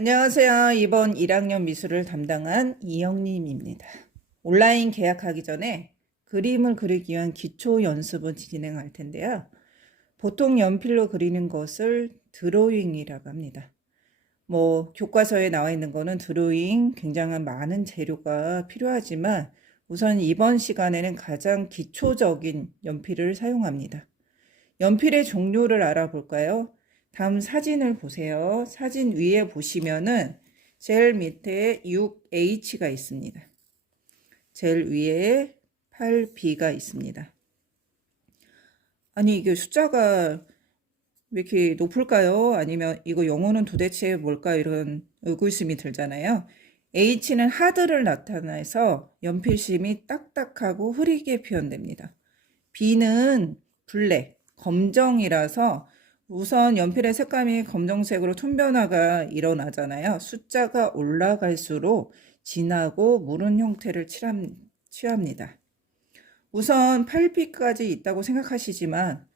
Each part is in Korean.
안녕하세요. 이번 1학년 미술을 담당한 이영림입니다. 온라인 계약하기 전에 그림을 그리기 위한 기초 연습을 진행할 텐데요. 보통 연필로 그리는 것을 드로잉이라고 합니다. 교과서에 나와 있는 거는 드로잉 굉장한 많은 재료가 필요하지만 우선 이번 시간에는 가장 기초적인 연필을 사용합니다. 연필의 종류를 알아볼까요? 다음 사진을 보세요. 사진 위에 보시면은 제일 밑에 6H가 있습니다. 제일 위에 8B가 있습니다. 아니, 이게 숫자가 왜 이렇게 높을까요? 아니면 이거 영어는 도대체 뭘까? 이런 의구심이 들잖아요. H는 하드를 나타내서 연필심이 딱딱하고 흐리게 표현됩니다. B는 블랙, 검정이라서 우선 연필의 색감이 검정색으로 톤 변화가 일어나잖아요. 숫자가 올라갈수록 진하고 무른 형태를 취합니다. 우선 8B까지 있다고 생각하시지만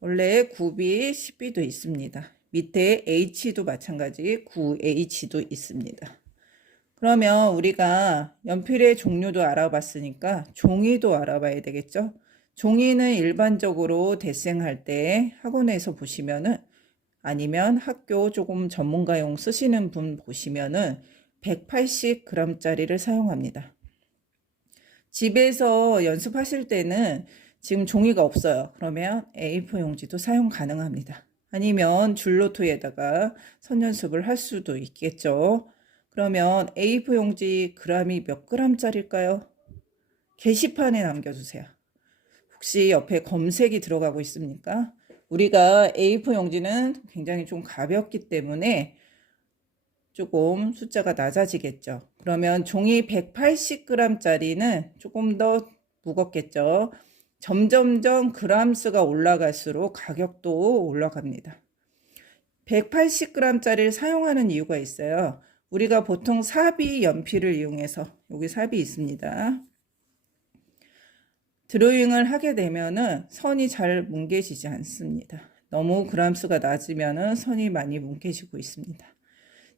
원래 9B, 10B도 있습니다. 밑에 H도 마찬가지 9H도 있습니다. 그러면 우리가 연필의 종류도 알아봤으니까 종이도 알아봐야 되겠죠? 종이는 일반적으로 데생할 때 학원에서 보시면은 아니면 학교 조금 전문가용 쓰시는 분 보시면은 180g짜리를 사용합니다. 집에서 연습하실 때는 지금 종이가 없어요. 그러면 A4 용지도 사용 가능합니다. 아니면 줄노트에다가 선연습을 할 수도 있겠죠. 그러면 A4 용지 그램이 몇 g짜리일까요? 게시판에 남겨주세요. 혹시 옆에 검색이 들어가고 있습니까? 우리가 A4 용지는 굉장히 좀 가볍기 때문에 조금 숫자가 낮아지겠죠. 그러면 종이 180g짜리는 조금 더 무겁겠죠. 점점점 그램수가 올라갈수록 가격도 올라갑니다. 180g짜리를 사용하는 이유가 있어요. 우리가 보통 사비 연필을 이용해서 여기 사비 있습니다. 드로잉을 하게 되면은 선이 잘 뭉개지지 않습니다. 너무 그램수가 낮으면은 선이 많이 뭉개지고 있습니다.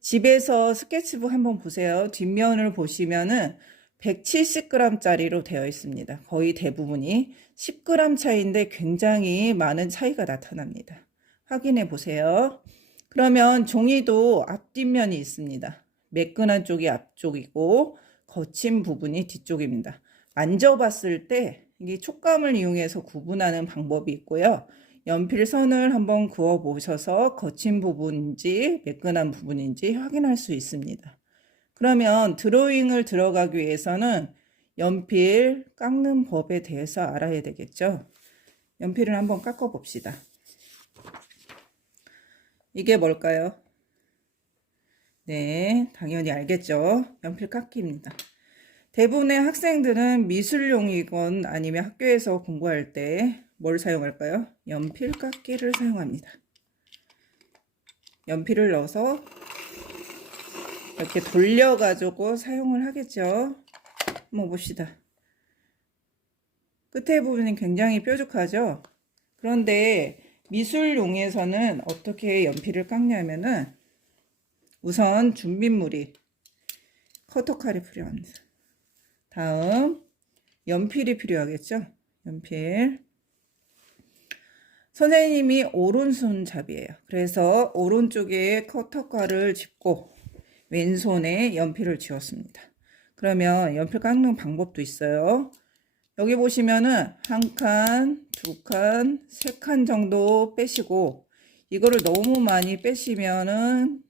집에서 스케치북 한번 보세요. 뒷면을 보시면은 170g짜리로 되어 있습니다. 거의 대부분이 10g 차이인데 굉장히 많은 차이가 나타납니다. 확인해 보세요. 그러면 종이도 앞뒷면이 있습니다. 매끈한 쪽이 앞쪽이고 거친 부분이 뒤쪽입니다. 만져봤을 때 이게 촉감을 이용해서 구분하는 방법이 있고요. 연필 선을 한번 그어 보셔서 거친 부분인지 매끈한 부분인지 확인할 수 있습니다. 그러면 드로잉을 들어가기 위해서는 연필 깎는 법에 대해서 알아야 되겠죠. 연필을 한번 깎아 봅시다. 이게 뭘까요? 네, 당연히 알겠죠. 연필 깎기입니다. 대부분의 학생들은 미술용이건 아니면 학교에서 공부할 때 뭘 사용할까요? 연필 깎기를 사용합니다. 연필을 넣어서 이렇게 돌려가지고 사용을 하겠죠. 한번 봅시다. 끝에 부분이 굉장히 뾰족하죠. 그런데 미술용에서는 어떻게 연필을 깎냐면은 우선 준비물이 커터칼이 필요합니다. 다음 연필이 필요하겠죠. 연필. 선생님이 오른손잡이에요. 그래서 오른쪽에 커터칼을 짚고 왼손에 연필을 쥐었습니다. 그러면 연필 깎는 방법도 있어요. 여기 보시면은 한 칸, 두 칸, 세 칸 정도 빼시고 이거를 너무 많이 빼시면은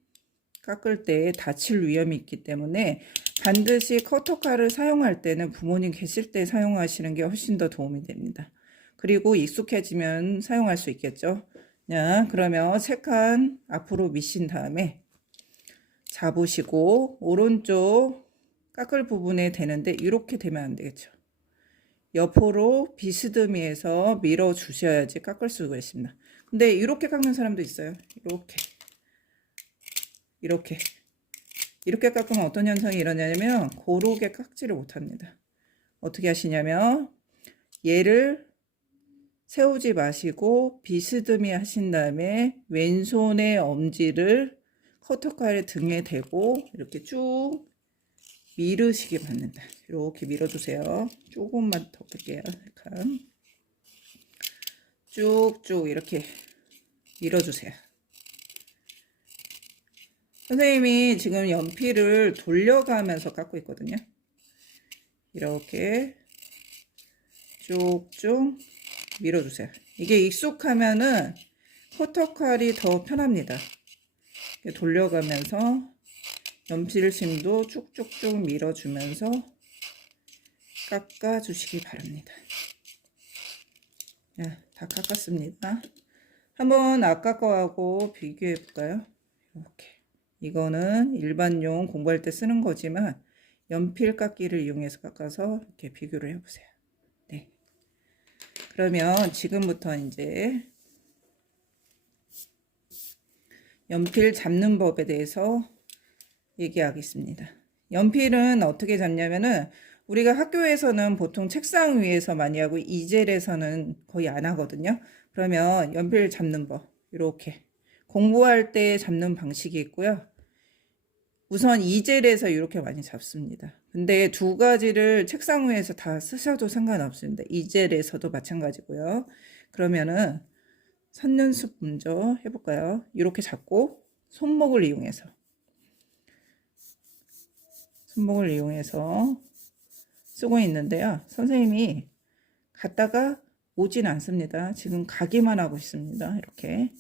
깎을 때 다칠 위험이 있기 때문에 반드시 커터칼을 사용할 때는 부모님 계실 때 사용하시는 게 훨씬 더 도움이 됩니다. 그리고 익숙해지면 사용할 수 있겠죠. 자, 그러면 세 칸 앞으로 미신 다음에 잡으시고 오른쪽 깎을 부분에 되는데 이렇게 되면 안 되겠죠. 옆으로 비스듬히해서 밀어 주셔야지 깎을 수가 있습니다. 근데 이렇게 깎는 사람도 있어요. 이렇게 깎으면 어떤 현상이 일어나냐면 고르게 깎지를 못합니다. 어떻게 하시냐면 얘를 세우지 마시고 비스듬히 하신 다음에 왼손의 엄지를 커터칼 등에 대고 이렇게 쭉 밀으시기 바랍니다. 이렇게 밀어주세요. 조금만 더 끌게요. 약간 쭉쭉 이렇게 밀어주세요. 선생님이 지금 연필을 돌려가면서 깎고 있거든요. 이렇게 쭉쭉 밀어주세요. 이게 익숙하면은 커터칼이 더 편합니다. 돌려가면서 연필심도 쭉쭉쭉 밀어주면서 깎아주시기 바랍니다. 네, 다 깎았습니다. 한번 아까 거하고 비교해 볼까요? 이렇게. 이거는 일반용 공부할 때 쓰는 거지만 연필 깎기를 이용해서 깎아서 이렇게 비교를 해 보세요. 네. 그러면 지금부터 이제 연필 잡는 법에 대해서 얘기하겠습니다. 연필은 어떻게 잡냐면은 우리가 학교에서는 보통 책상 위에서 많이 하고 이젤에서는 거의 안 하거든요. 그러면 연필 잡는 법 이렇게 공부할 때 잡는 방식이 있고요. 우선 이젤에서 이렇게 많이 잡습니다. 근데 두 가지를 책상 위에서 다 쓰셔도 상관없습니다. 이젤에서도 마찬가지고요. 그러면은 선연습 먼저 해볼까요? 이렇게 잡고 손목을 이용해서 쓰고 있는데요. 선생님이 갔다가 오진 않습니다. 지금 가기만 하고 있습니다. 이렇게.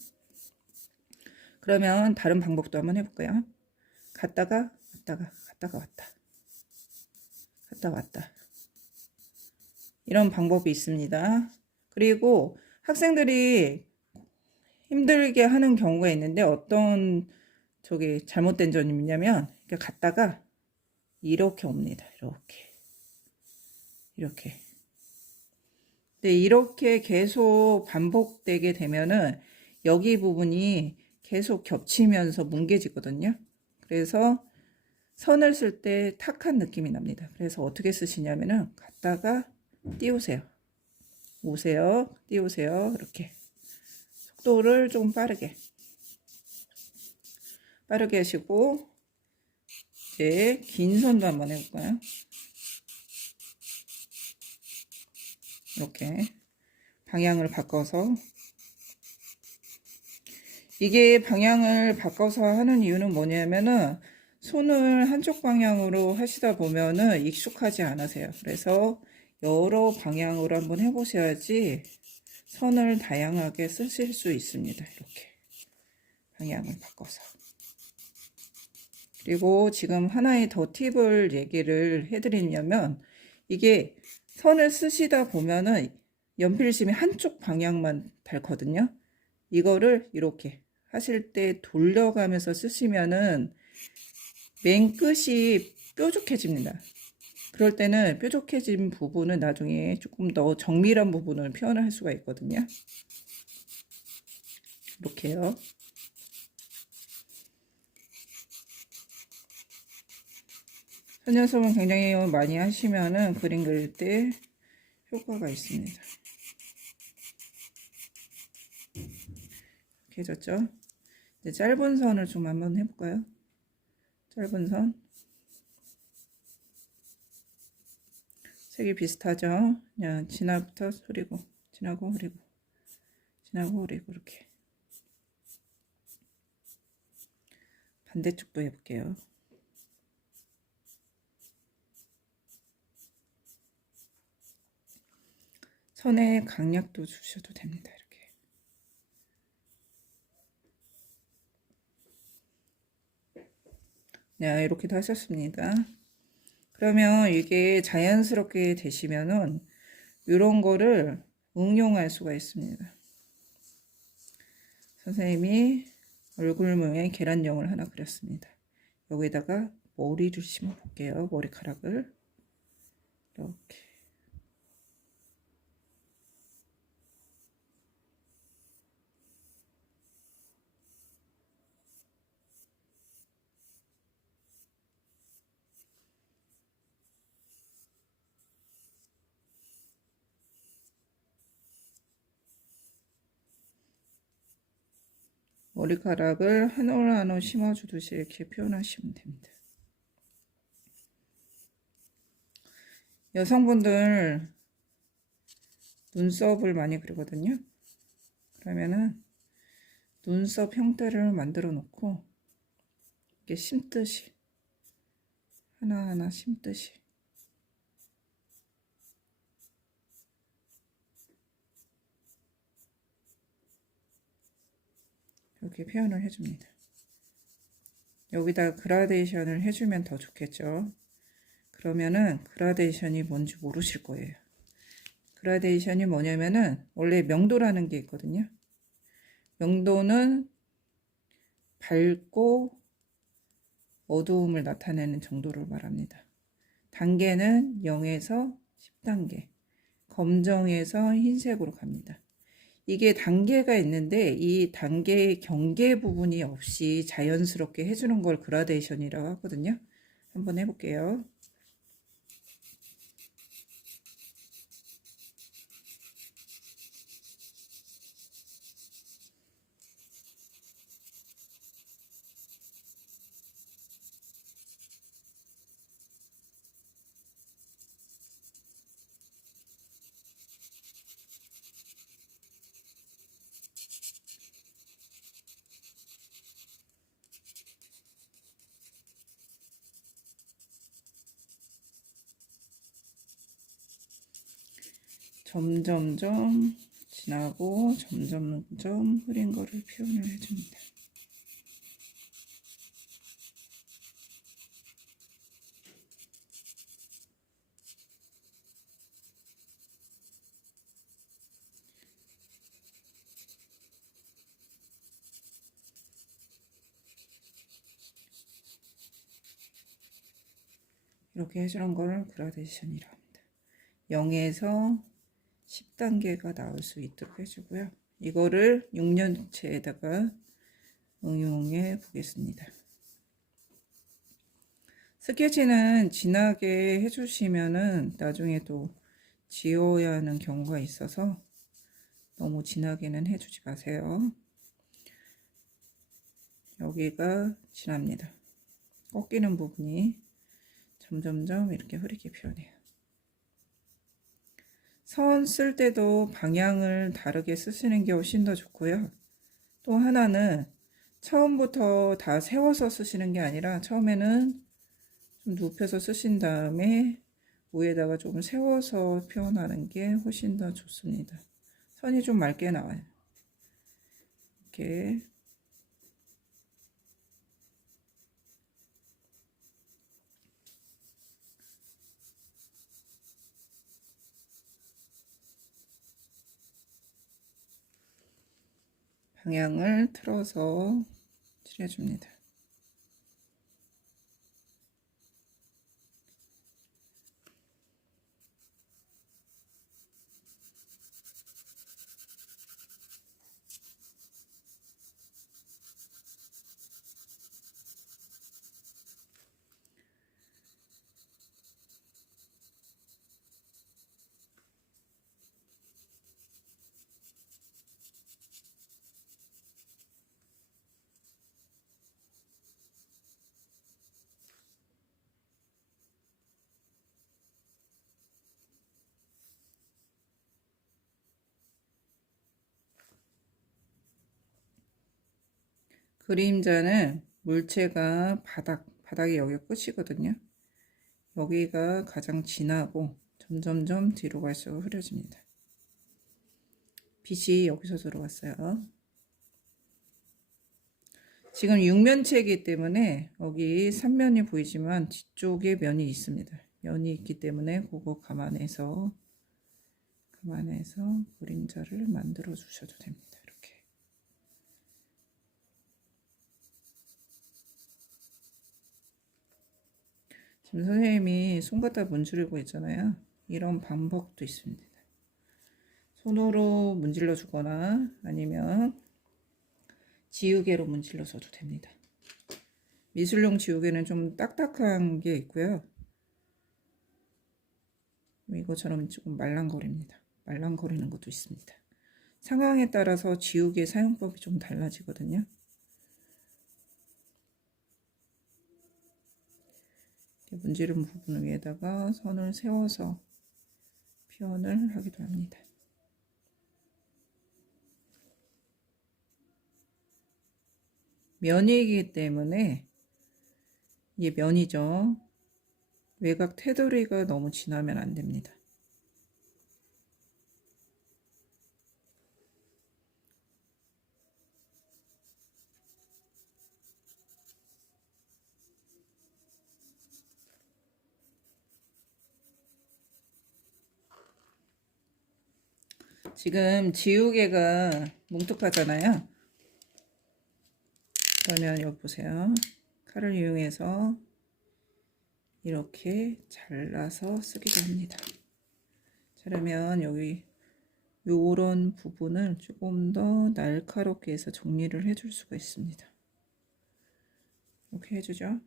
그러면 다른 방법도 한번 해볼까요? 갔다가 왔다가 갔다가 왔다. 갔다 왔다. 이런 방법이 있습니다. 그리고 학생들이 힘들게 하는 경우가 있는데 어떤 잘못된 점이 있냐면 갔다가 이렇게 옵니다. 이렇게. 근데 이렇게 계속 반복되게 되면은 여기 부분이 계속 겹치면서 뭉개지거든요. 그래서 선을 쓸 때 탁한 느낌이 납니다. 그래서 어떻게 쓰시냐면은 갔다가 띄우세요. 오세요. 띄우세요. 이렇게. 속도를 좀 빠르게 하시고 이제 긴 선도 한번 해볼까요? 이렇게 방향을 바꿔서 이게 방향을 바꿔서 하는 이유는 뭐냐면은 손을 한쪽 방향으로 하시다 보면은 익숙하지 않으세요. 그래서 여러 방향으로 한번 해보셔야지 선을 다양하게 쓰실 수 있습니다. 이렇게 방향을 바꿔서. 그리고 지금 하나의 더 팁을 얘기를 해드리냐면 이게 선을 쓰시다 보면은 연필심이 한쪽 방향만 닳거든요. 이거를 이렇게 하실 때 돌려가면서 쓰시면은 맨 끝이 뾰족해집니다. 그럴 때는 뾰족해진 부분은 나중에 조금 더 정밀한 부분을 표현을 할 수가 있거든요. 이렇게요. 선연습은 굉장히 많이 하시면은 그림 그릴 때 효과가 있습니다. 이렇게 해졌죠? 이제 짧은 선을 좀 한번 해볼까요? 짧은 선. 색이 비슷하죠? 그냥 진화부터 흐리고, 진하고 흐리고, 진하고 흐리고, 이렇게. 반대쪽도 해볼게요. 선에 강약도 주셔도 됩니다. 이렇게. 네, 이렇게도 하셨습니다. 그러면 이게 자연스럽게 되시면은 이런 거를 응용할 수가 있습니다. 선생님이 얼굴모양의 계란형을 하나 그렸습니다. 여기다가 머리를 심어 볼게요. 머리카락을 이렇게. 머리카락을 한 올 한 올 심어주듯이 이렇게 표현하시면 됩니다. 여성분들 눈썹을 많이 그리거든요. 그러면은 눈썹 형태를 만들어 놓고 이렇게 심듯이 하나하나 심듯이 이렇게 표현을 해줍니다. 여기다 그라데이션을 해주면 더 좋겠죠. 그러면은 그라데이션이 뭔지 모르실 거예요. 그라데이션이 뭐냐면은 원래 명도라는 게 있거든요. 명도는 밝고 어두움을 나타내는 정도를 말합니다. 단계는 0에서 10단계, 검정에서 흰색으로 갑니다. 이게 단계가 있는데 이 단계의 경계 부분이 없이 자연스럽게 해주는 걸 그라데이션이라고 하거든요. 한번 해볼게요. 점점점 진하고 점점점 흐린 거를 표현을 해줍니다. 이렇게 해주는 거를 그라데이션이라고 합니다. 0에서 10단계가 나올 수 있도록 해주고요. 이거를 6년체에다가 응용해 보겠습니다. 스케치는 진하게 해주시면은 나중에 또 지워야 하는 경우가 있어서 너무 진하게는 해주지 마세요. 여기가 진합니다. 꺾이는 부분이 점점점 이렇게 흐리게 표현해요. 선 쓸 때도 방향을 다르게 쓰시는 게 훨씬 더 좋고요. 또 하나는 처음부터 다 세워서 쓰시는 게 아니라 처음에는 좀 눕혀서 쓰신 다음에 위에다가 조금 세워서 표현하는 게 훨씬 더 좋습니다. 선이 좀 맑게 나와요. 이렇게 방향을 틀어서 칠해줍니다. 그림자는 물체가 바닥이 여기 끝이거든요. 여기가 가장 진하고 점점점 뒤로 갈수록 흐려집니다. 빛이 여기서 들어왔어요. 지금 6면체이기 때문에 여기 3면이 보이지만 뒤쪽에 면이 있습니다. 면이 있기 때문에 그거 감안해서 그림자를 만들어 주셔도 됩니다. 이렇게. 지금 선생님이 손 갖다 문지르고 있잖아요. 이런 방법도 있습니다. 손으로 문질러 주거나 아니면 지우개로 문질러서도 됩니다. 미술용 지우개는 좀 딱딱한 게 있고요. 이것처럼 조금 말랑거립니다. 말랑거리는 것도 있습니다. 상황에 따라서 지우개 사용법이 좀 달라지거든요. 이렇게 문지른 부분 위에다가 선을 세워서 표현을 하기도 합니다. 면이기 때문에 이게 면이죠. 외곽 테두리가 너무 진하면 안 됩니다. 지금 지우개가 뭉툭하잖아요. 그러면 여기 보세요. 칼을 이용해서 이렇게 잘라서 쓰기도 합니다. 그러면 여기 요런 부분을 조금 더 날카롭게 해서 정리를 해줄 수가 있습니다. 이렇게 해주죠.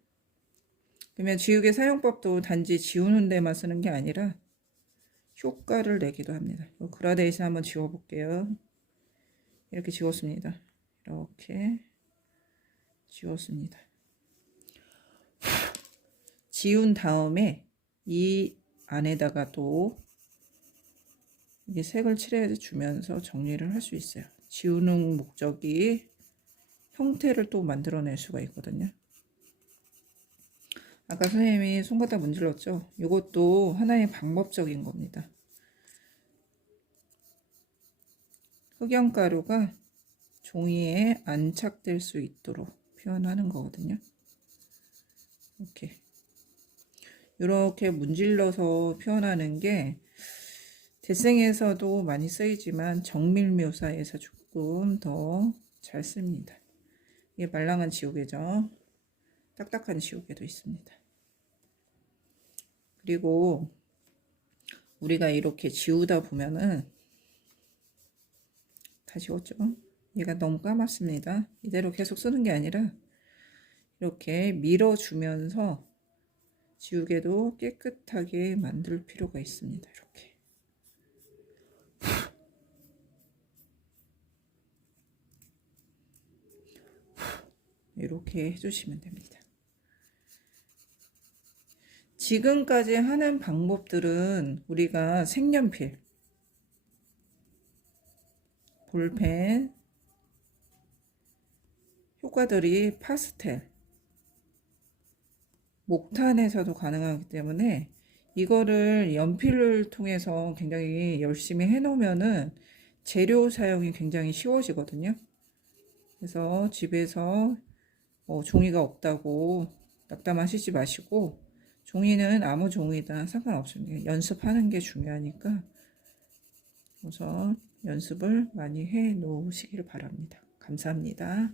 그러면 지우개 사용법도 단지 지우는 데만 쓰는 게 아니라 효과를 내기도 합니다. 그라데이션 한번 지워볼게요. 이렇게 지웠습니다. 이렇게 지웠습니다. 지운 다음에 이 안에다가 또 이 색을 칠해주면서 정리를 할 수 있어요. 지우는 목적이 형태를 또 만들어낼 수가 있거든요. 아까 선생님이 손 갖다 문질렀죠? 이것도 하나의 방법적인 겁니다. 흑연가루가 종이에 안착될 수 있도록 표현하는 거거든요. 이렇게 문질러서 표현하는 게 데생에서도 많이 쓰이지만 정밀 묘사에서 조금 더 잘 씁니다. 이게 말랑한 지우개죠. 딱딱한 지우개도 있습니다. 그리고 우리가 이렇게 지우다 보면은 다 지웠죠? 얘가 너무 까맣습니다. 이대로 계속 쓰는 게 아니라 이렇게 밀어주면서 지우개도 깨끗하게 만들 필요가 있습니다. 이렇게 해주시면 됩니다. 지금까지 하는 방법들은 우리가 색연필, 볼펜, 효과들이 파스텔, 목탄에서도 가능하기 때문에 이거를 연필을 통해서 굉장히 열심히 해놓으면은 재료 사용이 굉장히 쉬워지거든요. 그래서 집에서 종이가 없다고 낙담하시지 마시고 종이는 아무 종이든 상관없습니다. 연습하는 게 중요하니까 우선 연습을 많이 해 놓으시길 바랍니다. 감사합니다.